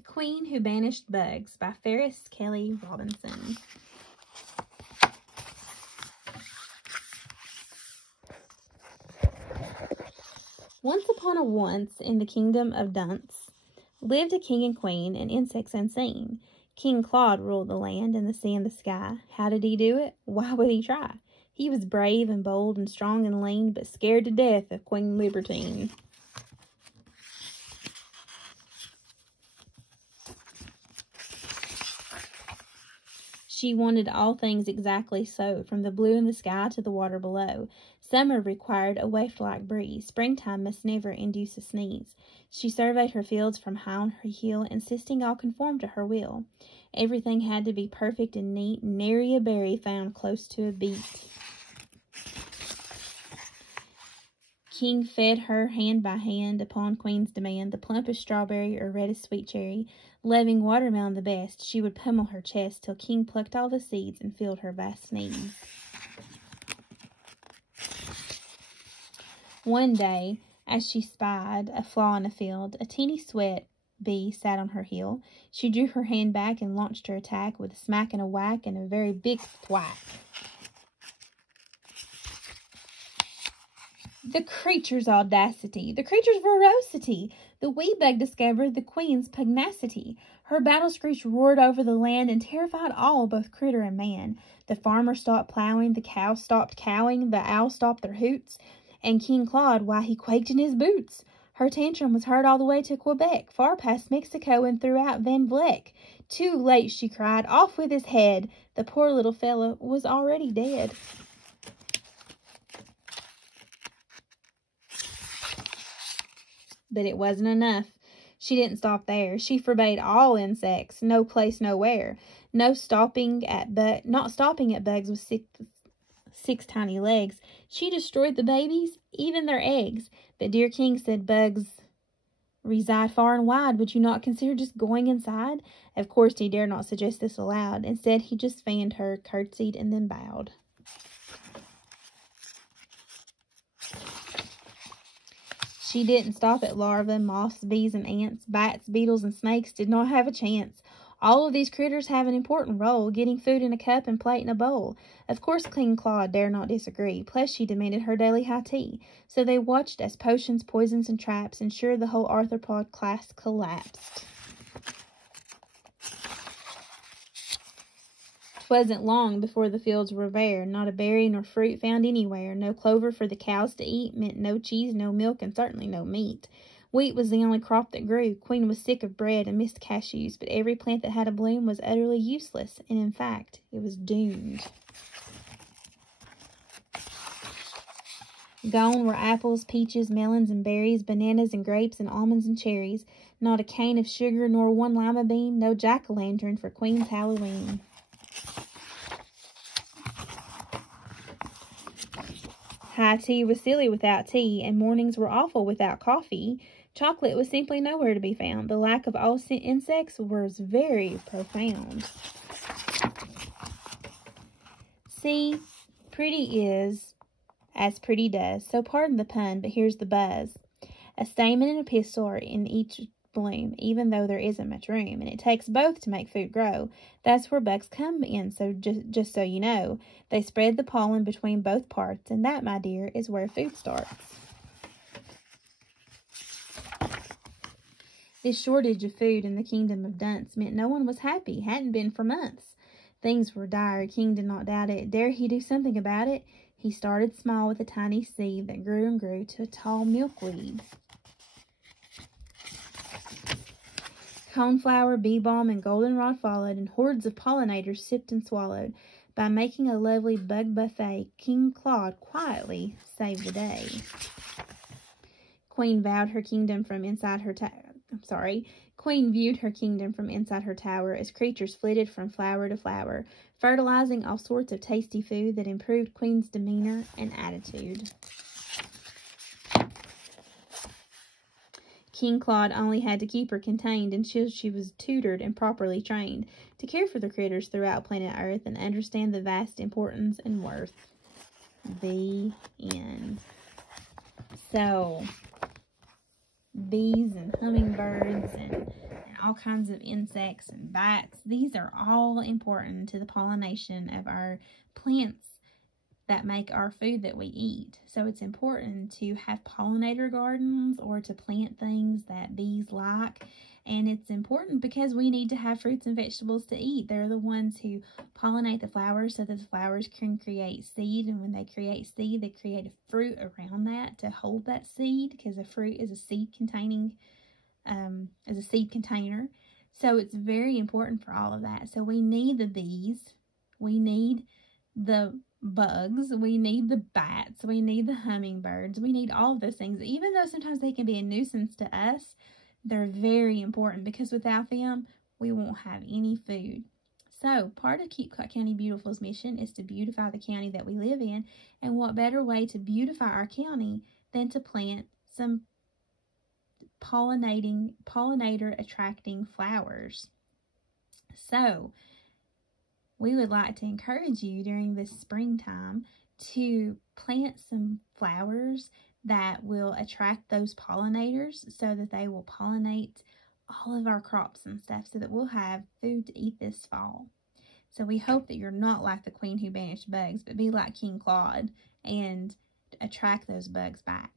The Queen Who Banished Bugs by Ferris Robertson. Once upon a once, in the kingdom of Dunce, lived a king and queen, and insects unseen. King Claude ruled the land and the sea and the sky. How did he do it? Why would he try? He was brave and bold and strong and lean, but scared to death of Queen Libertine. She wanted all things exactly so, from the blue in the sky to the water below. Summer required a waft-like breeze. Springtime must never induce a sneeze. She surveyed her fields from high on her hill, insisting all conform to her will. Everything had to be perfect and neat, nary a berry found close to a beet. King fed her hand by hand upon Queen's demand, the plumpest strawberry or reddest sweet cherry. Loving watermelon the best, she would pummel her chest till King plucked all the seeds and filled her vast needs. One day, as she spied a flaw in a field, a teeny sweat bee sat on her heel. She drew her hand back and launched her attack with a smack and a whack and a very big thwack. The creature's audacity, the creature's ferocity. The wee bug discovered the queen's pugnacity. Her battle screech roared over the land and terrified all, both critter and man. The farmer stopped plowing, the cow stopped cowing, the owl stopped their hoots, and King Claude, why, he quaked in his boots. Her tantrum was heard all the way to Quebec, far past Mexico and throughout Van Vleck. Too late, she cried, off with his head. The poor little fellow was already dead. But it wasn't enough. She didn't stop there. She forbade all insects, no place, nowhere. Not stopping at bugs with six tiny legs. She destroyed the babies, even their eggs. But dear King said, bugs reside far and wide. Would you not consider just going inside? Of course, he dared not suggest this aloud. Instead, he just fanned her, curtsied, and then bowed. She didn't stop at larvae, moths, bees, and ants. Bats, beetles, and snakes did not have a chance. All of these critters have an important role, getting food in a cup and plate in a bowl. Of course, King Claude dare not disagree. Plus, she demanded her daily high tea. So they watched as potions, poisons, and traps ensured the whole arthropod class collapsed. 'Twasn't long before the fields were bare, not a berry nor fruit found anywhere. No clover for the cows to eat meant no cheese, no milk, and certainly no meat. Wheat was the only crop that grew. Queen was sick of bread and missed cashews, but every plant that had a bloom was utterly useless, and in fact, it was doomed. Gone were apples, peaches, melons, and berries, bananas and grapes, and almonds and cherries. Not a cane of sugar, nor one lima bean, no jack-o'-lantern for Queen's Halloween. High tea was silly without tea, and mornings were awful without coffee. Chocolate was simply nowhere to be found. The lack of all insects was very profound. See, pretty is as pretty does, so pardon the pun, but here's the buzz. A stamen and a pistil are in each bloom, even though there isn't much room, and it takes both to make food grow. That's where bugs come in, so just so you know. They spread the pollen between both parts, and that, my dear, is where food starts. This shortage of food in the kingdom of Dunce meant no one was happy, hadn't been for months. Things were dire. King did not doubt it. Dare he do something about it? He started small with a tiny seed that grew and grew to a tall milkweed. Coneflower, bee balm, and goldenrod followed, and hordes of pollinators sipped and swallowed. By making a lovely bug buffet, King Claude quietly saved the day. Queen viewed her kingdom from inside her tower as creatures flitted from flower to flower, fertilizing all sorts of tasty food that improved Queen's demeanor and attitude. King Claude only had to keep her contained until she was tutored and properly trained to care for the critters throughout planet Earth and understand the vast importance and worth. The end. So, bees and hummingbirds and all all kinds of insects and bats. These are all important to the pollination of our plants that make our food that we eat. So it's important to have pollinator gardens or to plant things that bees like. And it's important because we need to have fruits and vegetables to eat. They're the ones who pollinate the flowers so that the flowers can create seed. And when they create seed, they create a fruit around that to hold that seed, because a fruit is a seed containing, is a seed container. So it's very important for all of that. So we need the bees, we need the bugs, we need the bats, we need the hummingbirds, we need all of those things. Even though sometimes they can be a nuisance to us, they're very important, because without them, we won't have any food. So part of Keep County Beautiful's mission is to beautify the county that we live in. And what better way to beautify our county than to plant some pollinator attracting flowers. So we would like to encourage you during this springtime to plant some flowers that will attract those pollinators so that they will pollinate all of our crops and stuff, so that we'll have food to eat this fall. So we hope that you're not like the queen who banished bugs, but be like King Claude and attract those bugs back.